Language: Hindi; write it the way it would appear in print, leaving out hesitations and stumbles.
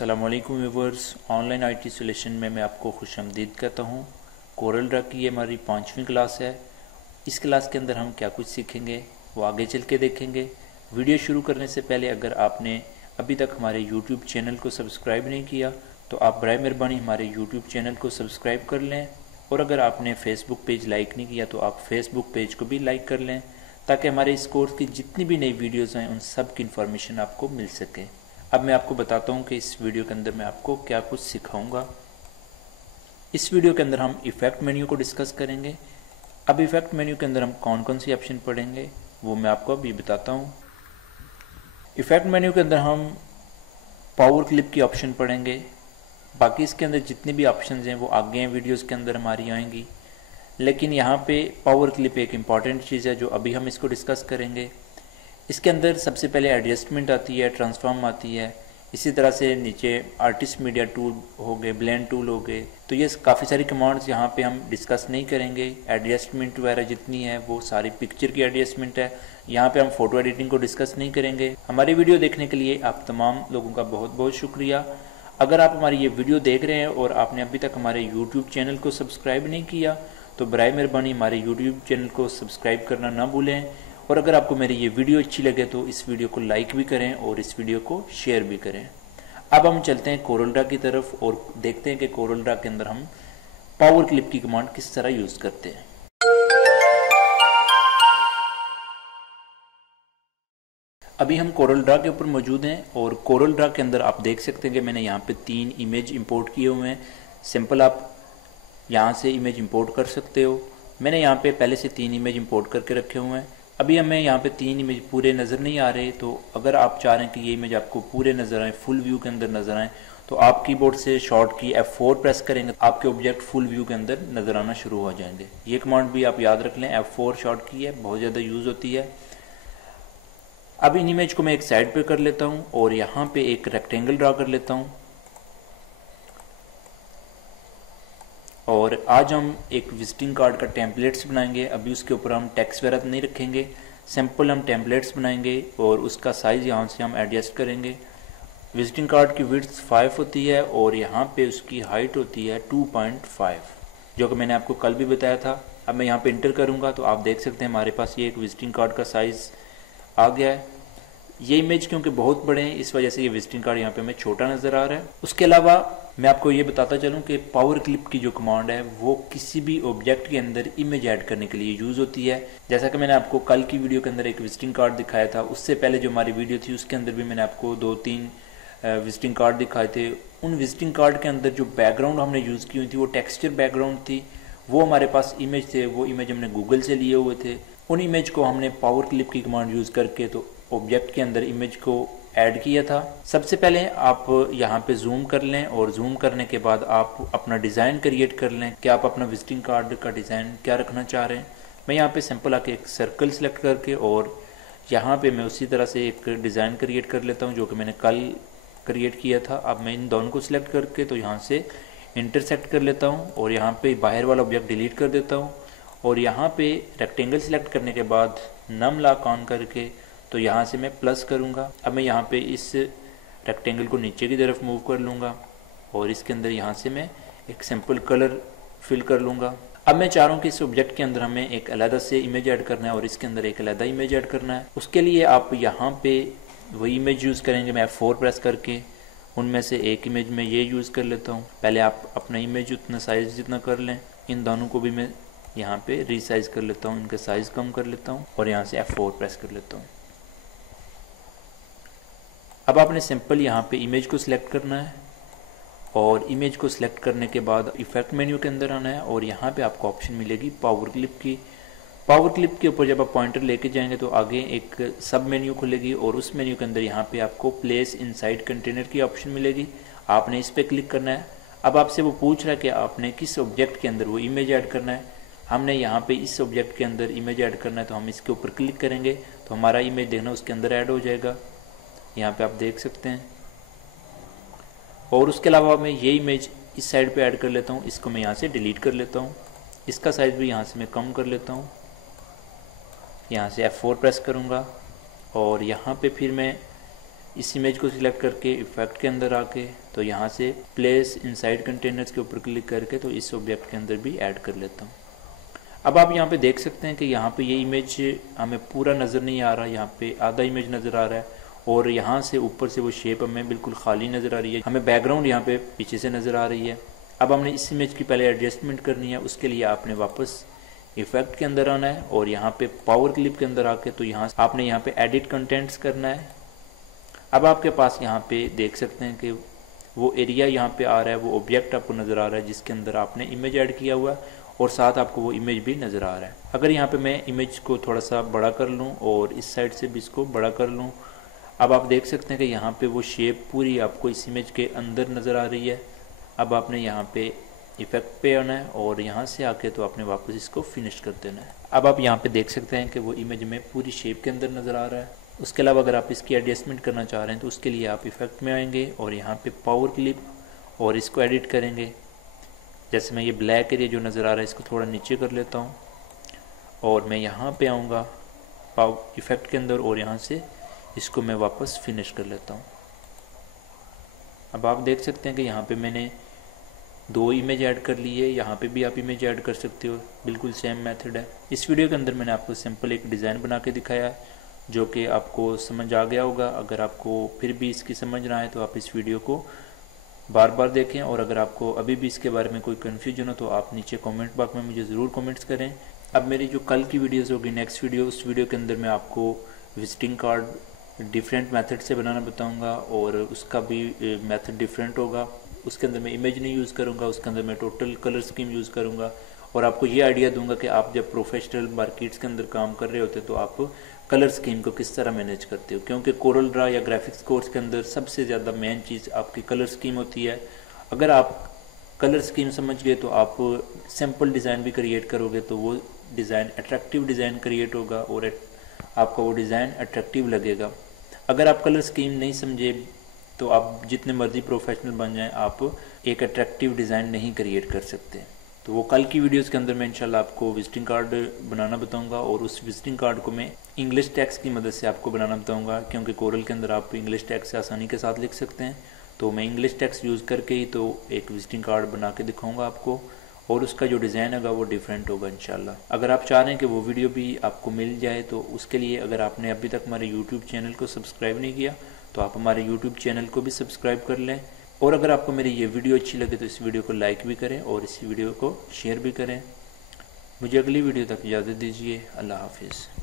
अस्सलामुअलैकुम व्यूवर्स, ऑनलाइन आईटी सॉल्यूशन में मैं आपको खुशामदीद कहता हूँ। कोरल ड्रा की ये हमारी 5वीं क्लास है। इस क्लास के अंदर हम क्या कुछ सीखेंगे वो आगे चल के देखेंगे। वीडियो शुरू करने से पहले अगर आपने अभी तक हमारे यूट्यूब चैनल को सब्सक्राइब नहीं किया तो आप बराए मेहरबानी हमारे यूट्यूब चैनल को सब्सक्राइब कर लें, और अगर आपने फेसबुक पेज लाइक नहीं किया तो आप फेसबुक पेज को भी लाइक कर लें, ताकि हमारे इस कोर्स की जितनी भी नई वीडियोज़ हैं उन सब की इन्फॉर्मेशन आपको मिल सके। अब मैं आपको बताता हूँ कि इस वीडियो के अंदर मैं आपको क्या कुछ सिखाऊंगा। इस वीडियो के अंदर हम इफ़ेक्ट मेन्यू को डिस्कस करेंगे। अब इफ़ेक्ट मेन्यू के अंदर हम कौन कौन सी ऑप्शन पढ़ेंगे वो मैं आपको अभी बताता हूँ। इफ़ेक्ट मेन्यू के अंदर हम पावर क्लिप की ऑप्शन पढ़ेंगे। बाकी इसके अंदर जितनी भी ऑप्शंस हैं वो आगे वीडियोज़ के अंदर हमारी आएंगी, लेकिन यहाँ पे पावर क्लिप एक इम्पॉर्टेंट चीज़ है जो अभी हम इसको डिस्कस करेंगे। इसके अंदर सबसे पहले एडजस्टमेंट आती है, ट्रांसफॉर्म आती है, इसी तरह से नीचे आर्टिस्ट मीडिया टूल हो गए, ब्लेंड टूल हो गए। तो ये काफ़ी सारी कमांड्स यहाँ पे हम डिस्कस नहीं करेंगे। एडजस्टमेंट वगैरह जितनी है वो सारी पिक्चर की एडजस्टमेंट है। यहाँ पे हम फोटो एडिटिंग को डिस्कस नहीं करेंगे। हमारी वीडियो देखने के लिए आप तमाम लोगों का बहुत बहुत शुक्रिया। अगर आप हमारी ये वीडियो देख रहे हैं और आपने अभी तक हमारे यूट्यूब चैनल को सब्सक्राइब नहीं किया तो बराए मेहरबानी हमारे यूट्यूब चैनल को सब्सक्राइब करना ना भूलें, और अगर आपको मेरी ये वीडियो अच्छी लगे तो इस वीडियो को लाइक भी करें और इस वीडियो को शेयर भी करें। अब हम चलते हैं कोरल ड्रा की तरफ और देखते हैं कि कोरल ड्रा के अंदर हम पावर क्लिप की कमांड किस तरह यूज़ करते हैं। अभी हम कोरल ड्रा के ऊपर मौजूद हैं और कोरल ड्रा के अंदर आप देख सकते हैं कि मैंने यहाँ पे 3 इमेज इंपोर्ट किए हुए हैं। सिंपल आप यहाँ से इमेज इंपोर्ट कर सकते हो। मैंने यहाँ पे पहले से 3 इमेज इंपोर्ट करके रखे हुए हैं। अभी हमें यहाँ पे 3 इमेज पूरे नज़र नहीं आ रहे, तो अगर आप चाह रहे हैं कि ये इमेज आपको पूरे नज़र आए, फुल व्यू के अंदर नज़र आए, तो आप कीबोर्ड से शॉर्ट की F4 प्रेस करेंगे, आपके ऑब्जेक्ट फुल व्यू के अंदर नज़र आना शुरू हो जाएंगे। ये कमांड भी आप याद रख लें, F4 शॉर्ट की है, बहुत ज़्यादा यूज़ होती है। अब इन इमेज को मैं एक साइड पे कर लेता हूँ और यहाँ पे एक रेक्टेंगल ड्रा कर लेता हूँ। और आज हम एक विजिटिंग कार्ड का टेम्पलेट्स बनाएंगे। अभी उसके ऊपर हम टेक्स्ट वगैरह नहीं रखेंगे, सिंपल हम टेम्पलेट्स बनाएंगे और उसका साइज़ यहाँ से हम एडजस्ट करेंगे। विजिटिंग कार्ड की विड्थ 5 होती है और यहाँ पे उसकी हाइट होती है 2.5, जो कि मैंने आपको कल भी बताया था। अब मैं यहाँ पे इंटर करूँगा तो आप देख सकते हैं हमारे पास ये एक विजिटिंग कार्ड का साइज़ आ गया है। ये इमेज क्योंकि बहुत बड़े हैं इस वजह से ये विजिटिंग कार्ड यहाँ पे हमें छोटा नज़र आ रहा है। उसके अलावा मैं आपको ये बताता चलूँ कि पावर क्लिप की जो कमांड है वो किसी भी ऑब्जेक्ट के अंदर इमेज ऐड करने के लिए यूज़ होती है। जैसा कि मैंने आपको कल की वीडियो के अंदर एक विजिटिंग कार्ड दिखाया था, उससे पहले जो हमारी वीडियो थी उसके अंदर भी मैंने आपको 2-3 विजिटिंग कार्ड दिखाए थे। उन विजिटिंग कार्ड के अंदर जो बैकग्राउंड हमने यूज़ की हुई थी वो टेक्सचर बैकग्राउंड थी। वो हमारे पास इमेज थे, वो इमेज हमने गूगल से लिए हुए थे। उन इमेज को हमने पावर क्लिप की कमांड यूज़ करके तो ऑब्जेक्ट के अंदर इमेज को ऐड किया था। सबसे पहले आप यहाँ पे जूम कर लें और जूम करने के बाद आप अपना डिज़ाइन क्रिएट कर लें कि आप अपना विजिटिंग कार्ड का डिज़ाइन क्या रखना चाह रहे हैं। मैं यहाँ पे सिंपल आके एक सर्कल सेलेक्ट करके और यहाँ पे मैं उसी तरह से एक डिज़ाइन क्रिएट कर लेता हूँ जो कि मैंने कल क्रिएट किया था। अब मैं इन दोनों को सिलेक्ट करके तो यहाँ से इंटरसेक्ट कर लेता हूँ और यहाँ पे बाहर वाला ऑब्जेक्ट डिलीट कर देता हूँ और यहाँ पे रेक्टेंगल सेलेक्ट करने के बाद नम लॉक ऑन करके तो यहाँ से मैं प्लस करूँगा। अब मैं यहाँ पे इस रेक्टेंगल को नीचे की तरफ मूव कर लूँगा और इसके अंदर यहाँ से मैं एक सिंपल कलर फिल कर लूँगा। अब मैं चाह रहा हूँ कि इस ऑब्जेक्ट के अंदर हमें एक अलग से इमेज ऐड करना है और इसके अंदर एक अलग इमेज ऐड करना है। उसके लिए आप यहाँ पे वही इमेज यूज़ करेंगे। मैं F4 प्रेस करके उनमें से एक इमेज में ये यूज़ कर लेता हूँ। पहले आप अपना इमेज उतना साइज़ जितना कर लें। इन दोनों को भी मैं यहाँ पे रीसाइज कर लेता हूँ, इनका साइज़ कम कर लेता हूँ और यहाँ से F4 प्रेस कर लेता हूँ। अब आपने सिंपल यहाँ पे इमेज को सिलेक्ट करना है और इमेज को सिलेक्ट करने के बाद इफ़ेक्ट मेन्यू के अंदर आना है और यहाँ पे आपको ऑप्शन मिलेगी पावर क्लिप की। पावर क्लिप के ऊपर जब आप पॉइंटर लेके जाएंगे तो आगे एक सब मेन्यू खुलेगी और उस मेन्यू के अंदर यहाँ पे आपको प्लेस इनसाइड कंटेनर की ऑप्शन मिलेगी। आपने इस पर क्लिक करना है। अब आपसे वो पूछ रहा है कि आपने किस ऑब्जेक्ट के अंदर वो इमेज ऐड करना है। हमने यहाँ पे इस ऑब्जेक्ट के अंदर इमेज ऐड करना है तो हम इसके ऊपर क्लिक करेंगे तो हमारा इमेज देखना उसके अंदर ऐड हो जाएगा। यहाँ पे आप देख सकते हैं। और उसके अलावा मैं ये इमेज इस साइड पे ऐड कर लेता हूँ। इसको मैं यहाँ से डिलीट कर लेता हूँ। इसका साइज़ भी यहाँ से मैं कम कर लेता हूँ। यहाँ से F4 प्रेस करूँगा और यहाँ पे फिर मैं इस इमेज को सिलेक्ट करके इफ़ेक्ट के अंदर आके तो यहाँ से प्लेस इनसाइड कंटेनर्स के ऊपर क्लिक करके तो इस ऑब्जेक्ट के अंदर भी ऐड कर लेता हूँ। अब आप यहाँ पे देख सकते हैं कि यहाँ पे ये इमेज हमें पूरा नज़र नहीं आ रहा, यहाँ पे आधा इमेज नज़र आ रहा है और यहाँ से ऊपर से वो शेप हमें बिल्कुल खाली नज़र आ रही है। हमें बैकग्राउंड यहाँ पे पीछे से नज़र आ रही है। अब हमने इस इमेज की पहले एडजस्टमेंट करनी है, उसके लिए आपने वापस इफेक्ट के अंदर आना है और यहाँ पे पावर क्लिप के अंदर आके तो यहाँ आपने यहाँ पे एडिट कंटेंट्स करना है। अब आपके पास यहाँ पे देख सकते हैं कि वो एरिया यहाँ पे आ रहा है, वो ऑब्जेक्ट आपको नज़र आ रहा है जिसके अंदर आपने इमेज ऐड किया हुआ है और साथ आपको वो इमेज भी नज़र आ रहा है। अगर यहाँ पे मैं इमेज को थोड़ा सा बड़ा कर लूँ और इस साइड से भी इसको बड़ा कर लूँ, अब आप देख सकते हैं कि यहाँ पे वो शेप पूरी आपको इस इमेज के अंदर नज़र आ रही है। अब आपने यहाँ पे इफेक्ट पे आना है और यहाँ से आके तो आपने वापस इसको फिनिश कर देना है। अब आप यहाँ पे देख सकते हैं कि वो इमेज में पूरी शेप के अंदर नज़र आ रहा है। उसके अलावा अगर आप इसकी एडजस्टमेंट करना चाह रहे हैं तो उसके लिए आप इफेक्ट में आएंगे और यहाँ पे पावर क्लिप और इसको एडिट करेंगे। जैसे मैं ये ब्लैक एरिया जो नज़र आ रहा है इसको थोड़ा नीचे कर लेता हूँ और मैं यहाँ पे आऊँगा पावर इफेक्ट के अंदर और यहाँ से इसको मैं वापस फिनिश कर लेता हूँ। अब आप देख सकते हैं कि यहाँ पे मैंने 2 इमेज ऐड कर ली है, यहाँ पे भी आप इमेज ऐड कर सकते हो, बिल्कुल सेम मेथड है। इस वीडियो के अंदर मैंने आपको सिंपल एक डिज़ाइन बना के दिखाया है जो कि आपको समझ आ गया होगा। अगर आपको फिर भी इसकी समझ ना आए तो आप इस वीडियो को बार बार देखें और अगर आपको अभी भी इसके बारे में कोई कन्फ्यूजन हो तो आप नीचे कमेंट बॉक्स में मुझे ज़रूर कमेंट्स करें। अब मेरी जो कल की वीडियोज़ होगी नेक्स्ट वीडियो, उस वीडियो के अंदर मैं आपको विजिटिंग कार्ड डिफरेंट मेथड से बनाना बताऊंगा और उसका भी मेथड डिफरेंट होगा। उसके अंदर मैं इमेज नहीं यूज़ करूंगा, उसके अंदर मैं टोटल कलर स्कीम यूज़ करूंगा और आपको ये आइडिया दूंगा कि आप जब प्रोफेशनल मार्केट्स के अंदर काम कर रहे होते तो आप कलर स्कीम को किस तरह मैनेज करते हो, क्योंकि कोरल ड्रा या ग्राफिक्स कोर्स के अंदर सबसे ज़्यादा मेन चीज़ आपकी कलर स्कीम होती है। अगर आप कलर स्कीम समझ गए तो आप सिंपल डिज़ाइन भी क्रिएट करोगे तो वो डिज़ाइन अट्रैक्टिव डिज़ाइन क्रिएट होगा और आपका वो डिज़ाइन अट्रैक्टिव लगेगा। अगर आप कलर स्कीम नहीं समझे तो आप जितने मर्जी प्रोफेशनल बन जाएं, आप एक अट्रैक्टिव डिज़ाइन नहीं क्रिएट कर सकते। तो वो कल की वीडियोस के अंदर मैं इंशाल्लाह आपको विजिटिंग कार्ड बनाना बताऊंगा और उस विजिटिंग कार्ड को मैं इंग्लिश टेक्स्ट की मदद से आपको बनाना बताऊंगा, क्योंकि कोरल के अंदर आप इंग्लिश टेक्स्ट से आसानी के साथ लिख सकते हैं। तो मैं इंग्लिश टेक्स्ट यूज़ करके ही तो एक विजिटिंग कार्ड बना के दिखाऊँगा आपको और उसका जो डिज़ाइन होगा वो डिफरेंट होगा इंशाल्लाह। अगर आप चाह रहे हैं कि वो वीडियो भी आपको मिल जाए तो उसके लिए अगर आपने अभी तक हमारे यूट्यूब चैनल को सब्सक्राइब नहीं किया तो आप हमारे यूट्यूब चैनल को भी सब्सक्राइब कर लें और अगर आपको मेरी ये वीडियो अच्छी लगे तो इस वीडियो को लाइक भी करें और इस वीडियो को शेयर भी करें। मुझे अगली वीडियो तक इजाज़त दीजिए। अल्लाह हाफिज़।